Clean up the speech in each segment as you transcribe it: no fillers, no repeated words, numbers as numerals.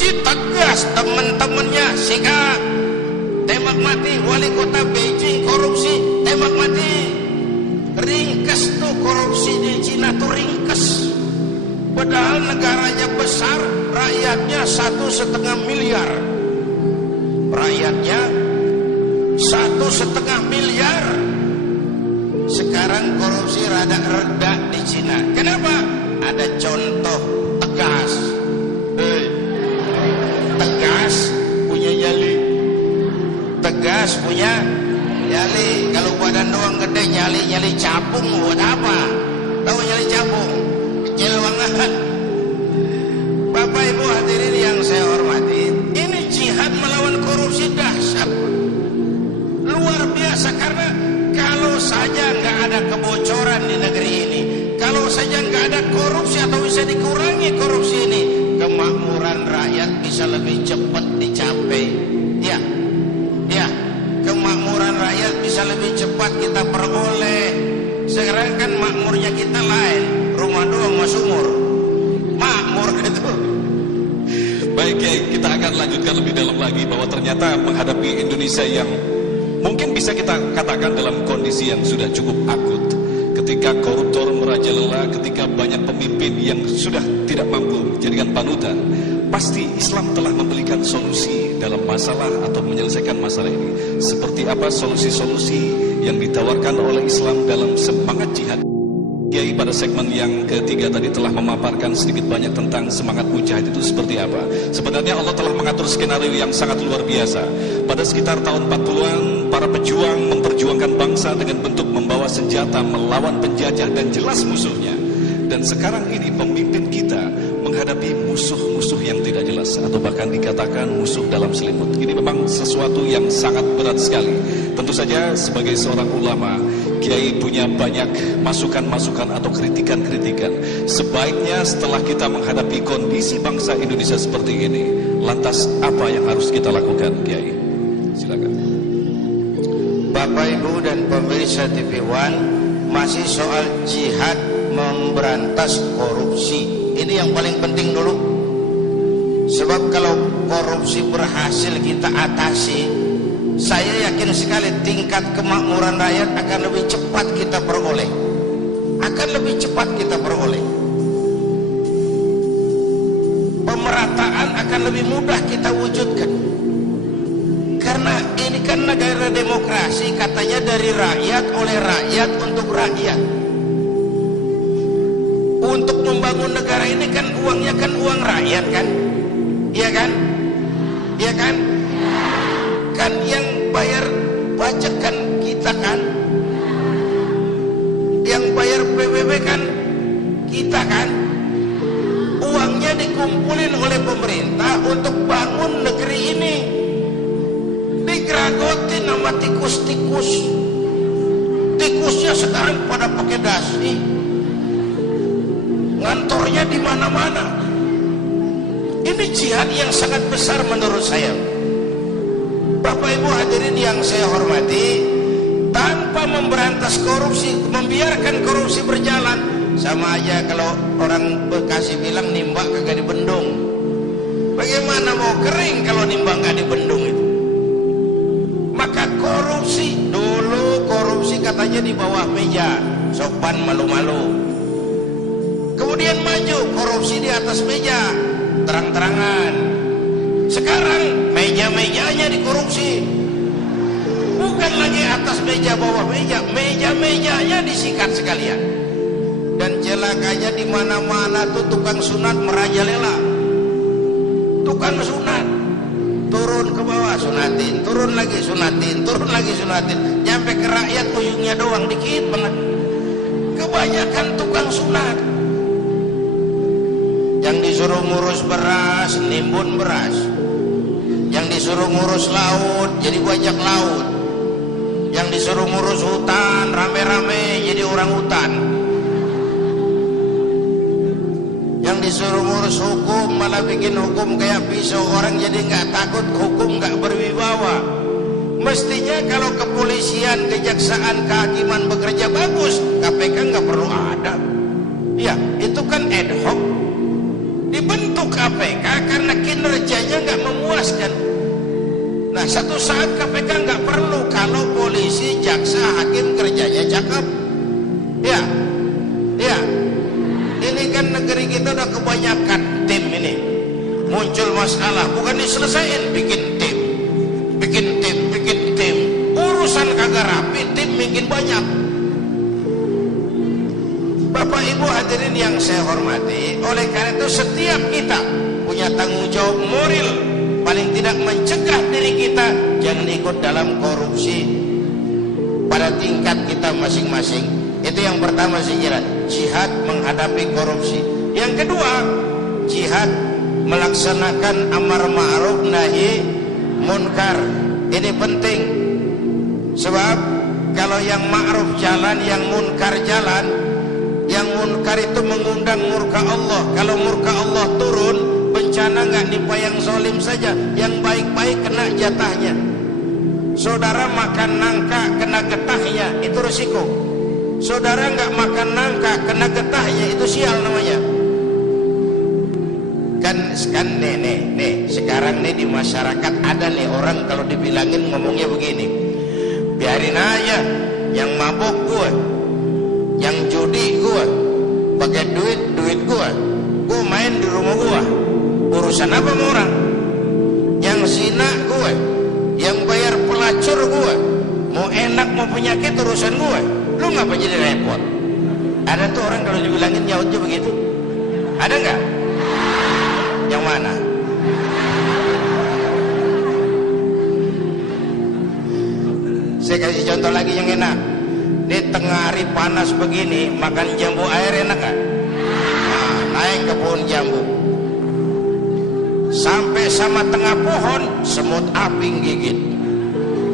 Xi tegas teman-temannya, sikap tembak mati. Wali kota Beijing korupsi, tembak mati. Ringkes tuh korupsi di Cina tuh ringkes. Padahal negaranya besar, rakyatnya 1,5 miliar. Rakyatnya 1,5 miliar. Sekarang korupsi rada reda di Cina. Kenapa? Ada contoh tegas. Tegas punya nyali. Tegas punya nyali. Kalau badan doang gede, nyali capung buat apa? Tahu nyali capung? Kecil banget. Bapak Ibu hadirin yang saya hormati, ini jihad melawan korupsi dahsyat, luar biasa. Karena kalau saja nggak ada kebocoran di negeri ini, kalau saja nggak ada korupsi atau bisa dikurangi korupsi ini, kemakmuran rakyat bisa lebih cepat dicapai. Ya, kemakmuran rakyat bisa lebih cepat kita peroleh. Sekarang kan makmurnya kita lain, rumah doang mas umur, makmur gitu. Baik Kiai, kita akan lanjutkan lebih dalam lagi bahwa ternyata menghadapi Indonesia yang mungkin bisa kita katakan dalam kondisi yang sudah cukup akut, ketika koruptor merajalela, ketika banyak pemimpin yang sudah tidak mampu dijadikan panutan, pasti Islam telah memberikan solusi dalam masalah atau menyelesaikan masalah ini. Seperti apa solusi-solusi yang ditawarkan oleh Islam dalam semangat jihad? Kiai pada segmen yang ketiga tadi telah memaparkan sedikit banyak tentang semangat mujahid itu seperti apa. Sebenarnya Allah telah mengatur skenario yang sangat luar biasa. Pada sekitar tahun 40-an, para pejuang memperjuangkan bangsa dengan bentuk membawa senjata melawan penjajah dan jelas musuhnya. Dan sekarang ini pemimpin kita menghadapi musuh-musuh yang tidak jelas, atau bahkan dikatakan musuh dalam selimut. Ini memang sesuatu yang sangat berat sekali. Tentu saja sebagai seorang ulama, Kiai punya banyak masukan-masukan atau kritikan-kritikan. Sebaiknya setelah kita menghadapi kondisi bangsa Indonesia seperti ini, lantas apa yang harus kita lakukan, Kiai? Silakan. Bapak Ibu dan pemirsa TV One, masih soal jihad memberantas korupsi. Ini yang paling penting dulu. Sebab kalau korupsi berhasil kita atasi, saya yakin sekali tingkat kemakmuran rakyat akan lebih cepat kita peroleh. Akan lebih cepat kita peroleh. Pemerataan akan lebih mudah kita wujudkan. Karena ini kan negara demokrasi, katanya dari rakyat, oleh rakyat, untuk rakyat. Untuk membangun negara ini kan uangnya kan uang rakyat kan? Iya kan? Iya kan? Kan yang bayar pajak kan kita kan? Yang bayar PBB kan kita kan? Uangnya dikumpulin oleh pemerintah untuk bangun negeri ini. Digeragotin sama tikus-tikus. Tikusnya sekarang pada pakai dasi. Ngantornya di mana-mana. Ini jihad yang sangat besar menurut saya. Bapak Ibu hadirin yang saya hormati, tanpa memberantas korupsi, membiarkan korupsi berjalan, sama aja kalau orang Bekasi bilang nimba kagak dibendung. Bagaimana mau kering kalau nimba nggak dibendung itu? Maka korupsi, dulu korupsi katanya di bawah meja, sopan malu-malu. Kemudian maju korupsi di atas meja, terang-terangan. Sekarang meja-mejanya dikorupsi. Bukan lagi atas meja, bawah meja, meja-mejanya disikat sekalian. Dan celakanya di mana-mana tuh tukang sunat merajalela. Tukang sunat turun ke bawah sunatin, turun lagi sunatin, turun lagi sunatin, nyampe ke rakyat ujungnya doang dikit banget. Kebanyakan tukang sunat. Yang disuruh ngurus beras, nimbun beras. Yang disuruh ngurus laut, jadi bajak laut. Yang disuruh ngurus hutan, rame-rame jadi orang hutan. Yang disuruh ngurus hukum, malah bikin hukum kayak pisau. Orang jadi nggak takut, hukum nggak berwibawa. Mestinya kalau kepolisian, kejaksaan, kehakiman bekerja bagus, KPK nggak perlu ada. Ya, itu kan ad hoc. Dibentuk KPK karena kinerja satu saat KPK nggak perlu kalau polisi, jaksa, hakim kerjanya cakep. Ya, ya. Ini kan negeri kita udah kebanyakan tim ini. Muncul masalah, bukan diselesain, bikin tim. Urusan kagak rapi, tim bikin banyak. Bapak Ibu hadirin yang saya hormati, oleh karena itu setiap kita punya tanggung jawab moral, paling tidak mencegah diri kita jangan ikut dalam korupsi pada tingkat kita masing-masing. Itu yang pertama saya kira, jihad menghadapi korupsi. Yang kedua, jihad melaksanakan amar ma'ruf nahi munkar. Ini penting, sebab kalau yang ma'ruf jalan, yang munkar jalan. Yang munkar itu mengundang murka Allah. Kalau murka Allah turun, bencana nggak nimpa yang zalim saja, yang baik-baik kena jatahnya. Saudara makan nangka kena getahnya, itu resiko. Saudara nggak makan nangka kena getahnya, itu sial namanya. Kan nih sekarang nih di masyarakat ada nih orang kalau dibilangin ngomongnya begini, biarin aja, yang mabok gue, yang judi gue, pakai duit gue main di rumah gue, urusan apa sama orang? Yang zina gue, yang bayar pelacur gue, mau enak mau penyakit urusan gue, lu ngapa jadi repot? Ada tuh orang kalau dibilangin nyautnya begitu, ada nggak? Yang mana? Saya kasih contoh lagi yang enak. Di tengah hari panas begini, makan jambu air enak gak? Nah, naik ke pohon jambu, sampai sama tengah pohon, semut api gigit,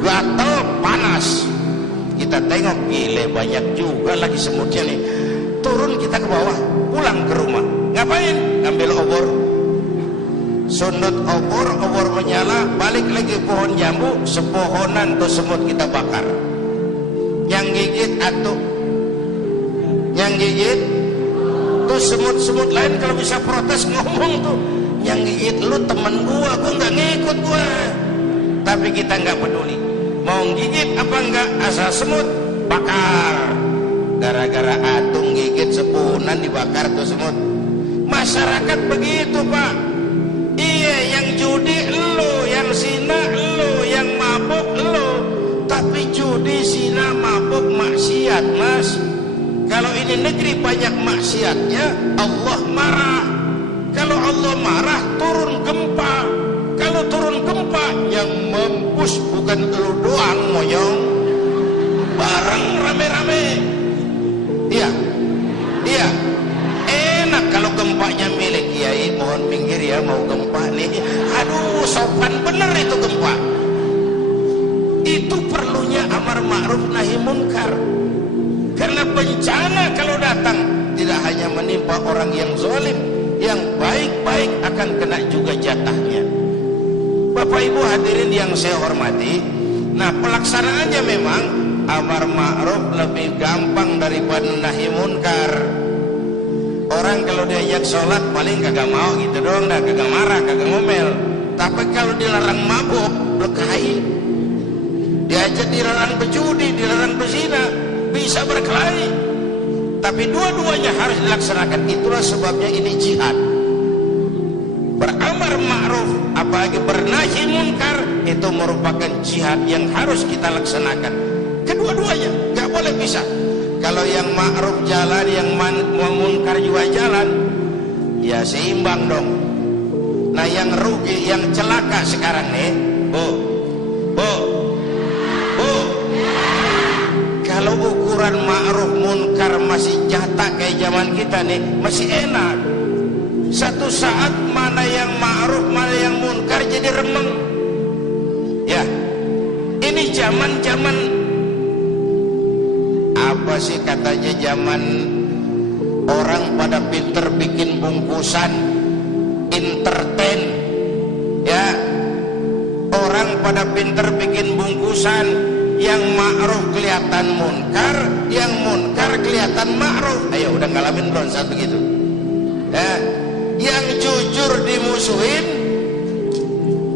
gatal panas. Kita tengok, gile banyak juga lagi semutnya nih. Turun kita ke bawah, pulang ke rumah. Ngapain? Ambil obor, sundut obor menyala, balik lagi pohon jambu, sepohonan tuh semut kita bakar. Yang gigit atuh, yang gigit tuh semut-semut lain kalau bisa protes ngomong tuh, yang gigit lu temen gua nggak ngikut gua. Tapi kita nggak peduli, mau gigit apa enggak, asal semut bakar. Gara-gara atung gigit sepohonan dibakar tuh semut. Masyarakat begitu Pak. Iya, yang judi lo, yang zina lo, yang mabuk lo. Tapi judi, zina, mabuk, maksiat mas. Kalau ini negeri banyak maksiatnya, Allah marah. Kalau Allah marah, turun gempa. Kalau turun gempa, yang mampus bukan lu doang monyong, bareng rame-rame. Iya, iya. Enak kalau gempanya milik kiai, mohon pinggir ya, mau gempa nih. Aduh, sopan bener itu gempa. Itu perlunya amar ma'ruf nahi munkar. Karena bencana kalau datang tidak hanya menimpa orang yang zalim, yang baik-baik akan kena juga jatahnya. Bapak Ibu hadirin yang saya hormati, nah pelaksanaannya memang amar ma'ruf lebih gampang daripada nahi munkar. Orang kalau diajak sholat paling kagak mau gitu doang, dah kagak marah, kagak ngomel. Tapi kalau dilarang mabuk, berkelahi. Diajak dilarang berjudi, dilarang berzina, bisa berkelahi. Tapi dua-duanya harus dilaksanakan. Itulah sebabnya ini jihad. Beramar ma'ruf, apalagi bernahi munkar, itu merupakan jihad yang harus kita laksanakan. Kedua-duanya, gak boleh bisa. Kalau yang ma'ruf jalan, yang munkar juga jalan, ya seimbang dong. Nah yang rugi, yang celaka sekarang nih, Bu, kalau ukuran ma'ruf munkar masih jatah kayak zaman kita nih, masih enak. Satu saat mana yang ma'ruf, mana yang munkar jadi remeng. Ya, ini zaman apa sih katanya, zaman orang pada pinter bikin bungkusan, entertain. Ya, orang pada pinter bikin bungkusan, yang ma'ruf kelihatan munkar, yang munkar kelihatan ma'ruf. Ayo udah ngalamin belum saat begitu? Ya, yang jujur dimusuhin,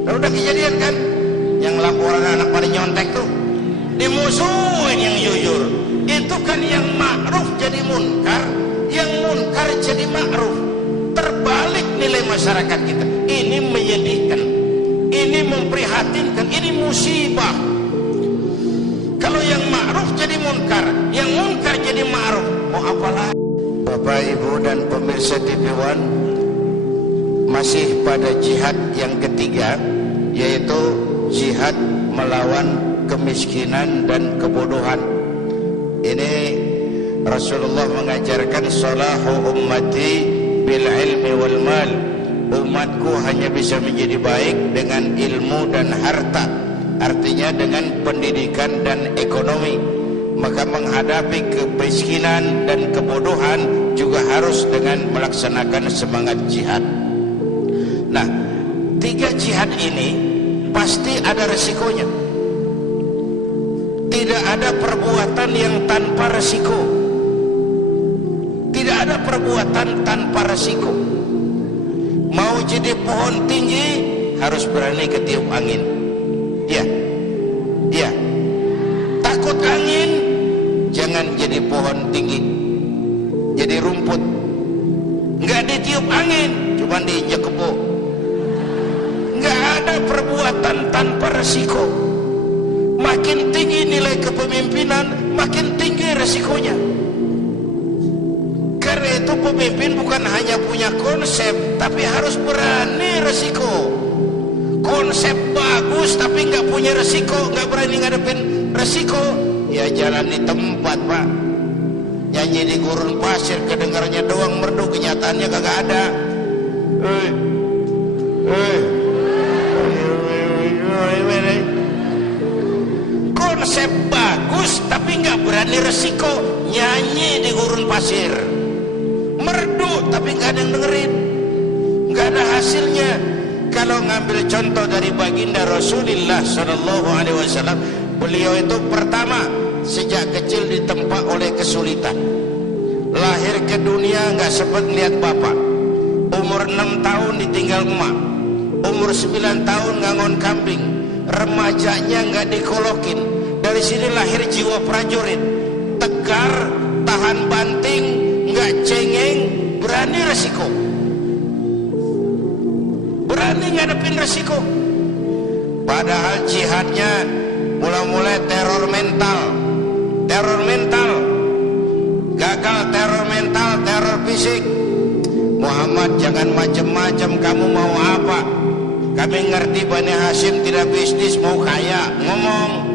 udah kejadian kan? yang laporan anak pada nyontek tuh dimusuhin yang jujur. Itu kan yang ma'ruf jadi munkar, yang munkar jadi ma'ruf. Terbalik nilai masyarakat kita. Ini menyedihkan, ini memprihatinkan, ini musibah. Kalau yang ma'ruf jadi munkar, yang munkar jadi ma'ruf, mau apa lagi? Bapak, Ibu dan pemirsa TV One, masih pada jihad yang ketiga, yaitu jihad melawan kemiskinan dan kebodohan. Ini Rasulullah mengajarkan salahu ummati bil ilmi wal mal. Umatku hanya bisa menjadi baik dengan ilmu dan harta, artinya dengan pendidikan dan ekonomi. Maka menghadapi kemiskinan dan kebodohan juga harus dengan melaksanakan semangat jihad. Nah, 3 jihad ini pasti ada resikonya. Tidak ada perbuatan yang tanpa resiko. Tidak ada perbuatan tanpa resiko. Mau jadi pohon tinggi harus berani ketiup angin. Ya, ya. Takut angin, jangan jadi pohon tinggi, jadi rumput. Nggak ditiup angin, cuma diinjak kebo. Nggak ada perbuatan tanpa resiko. Makin tinggi nilai kepemimpinan, makin tinggi resikonya. Karena itu pemimpin bukan hanya punya konsep, tapi harus berani resiko. Konsep bagus tapi nggak punya resiko, nggak berani ngadepin resiko, ya jalan di tempat, Pak. Nyanyi di gurun pasir, kedengarannya doang merdu, kenyataannya kagak ada. Konsep bagus tapi nggak berani resiko, nyanyi di gurun pasir, merdu tapi nggak ada yang dengerin, nggak ada hasilnya. Kalau ngambil contoh dari baginda Rasulullah Sallallahu Alaihi Wasallam, beliau itu pertama sejak kecil ditempa oleh kesulitan. Lahir ke dunia nggak sempat lihat bapak. Umur 6 tahun ditinggal emak. Umur 9 tahun ngangon kambing. Remajanya nggak dikolokin. Dari sini lahir jiwa prajurit, tegar, tahan banting, nggak cengeng, berani resiko. Berani ngadepin resiko. Padahal jihadnya mulai teror mental, gagal teror mental, teror fisik. Muhammad, jangan macam-macam, kamu mau apa? Kami ngerti Bani Hashim tidak bisnis, mau kaya, ngomong.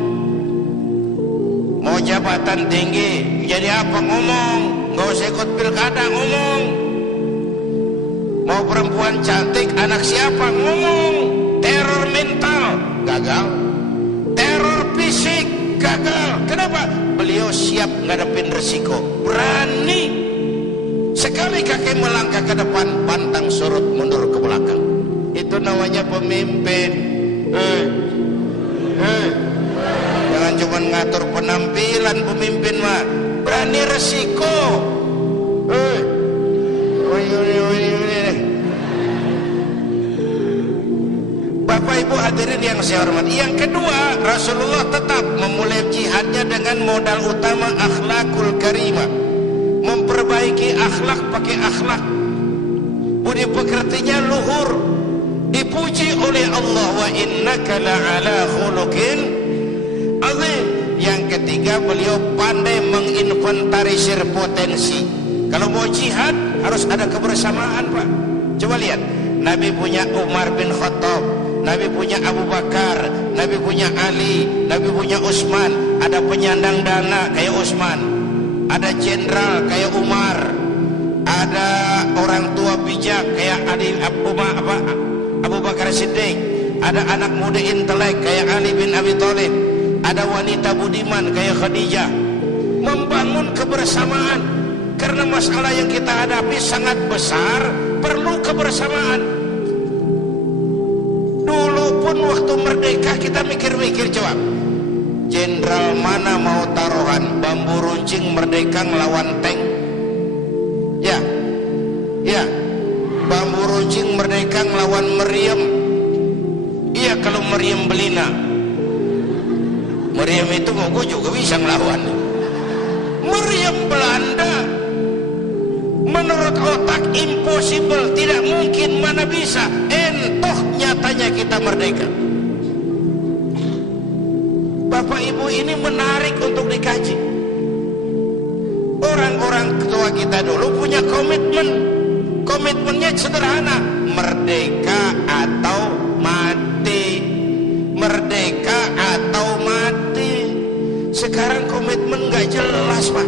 Mau jabatan tinggi, jadi apa, ngomong. Nggak usah ikut pilkada, ngomong. Mau perempuan cantik, anak siapa, ngomong. Teror mental, gagal. Teror fisik, gagal. Kenapa? Beliau siap ngadepin resiko, berani. Sekali kaki melangkah ke depan, pantang surut mundur ke belakang. Itu namanya pemimpin. Jangan cuma ngatur penampilan pemimpin mah, berani resiko. Bapak Ibu hadirin yang saya hormati, yang kedua, Rasulullah tetap memulai jihadnya dengan modal utama akhlakul karimah, memperbaiki akhlak pakai akhlak. Budi pekertinya luhur, dipuji oleh Allah, wa innaka la'ala khuluqin azim. Yang ketiga, beliau pandai menginventarisir potensi. Kalau mau jihad harus ada kebersamaan, Pak. Coba lihat, Nabi punya Umar bin Khattab, Nabi punya Abu Bakar, Nabi punya Ali, Nabi punya Utsman. Ada penyandang dana kayak Utsman, ada jenderal kayak Umar, ada orang tua bijak kayak Abu Bakar Siddiq, ada anak muda intelek kayak Ali bin Abi Thalib, ada wanita budiman kayak Khadijah. Membangun kebersamaan karena masalah yang kita hadapi sangat besar, perlu kebersamaan. Dulu pun waktu merdeka kita mikir-mikir, coba jenderal mana mau taruhan bambu runcing merdeka ngelawan tank? Ya, ya, bambu runcing merdeka ngelawan meriam. Iya, kalau meriam belina Meriam itu gue juga bisa ngelawan. Meriam Belanda menurut otak impossible, tidak mungkin, mana bisa. Entoh nyatanya kita merdeka. Bapak Ibu, ini menarik untuk dikaji. Orang-orang tua kita dulu punya komitmen. Komitmennya sederhana, merdeka atau mati, merdeka atau mati. Sekarang komitmen nggak jelas, Pak.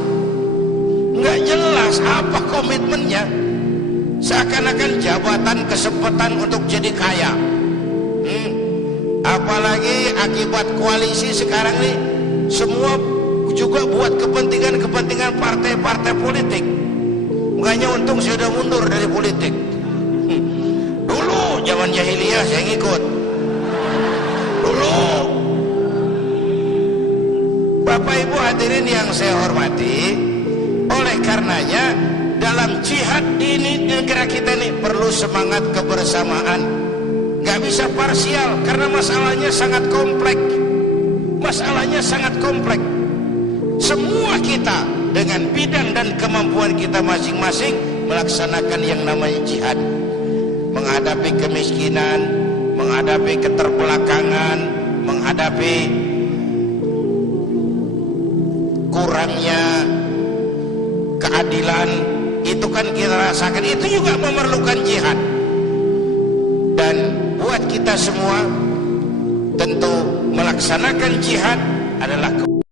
Nggak jelas apa komitmennya. Seakan-akan jabatan, kesempatan untuk jadi kaya. Apalagi akibat koalisi sekarang nih, semua juga buat kepentingan partai-partai politik. Makanya untung saya udah mundur dari politik. Dulu zaman jahiliyah saya ngikut. Dulu. Bapak Ibu hadirin yang saya hormati, oleh karenanya dalam jihad ini negara kita ini perlu semangat kebersamaan. Gak bisa parsial karena masalahnya sangat kompleks. Masalahnya sangat kompleks. Semua kita dengan bidang dan kemampuan kita masing-masing melaksanakan yang namanya jihad, menghadapi kemiskinan, menghadapi keterbelakangan, menghadapi kurangnya keadilan. Itu kan kita rasakan, itu juga memerlukan jihad. Dan buat kita semua tentu melaksanakan jihad adalah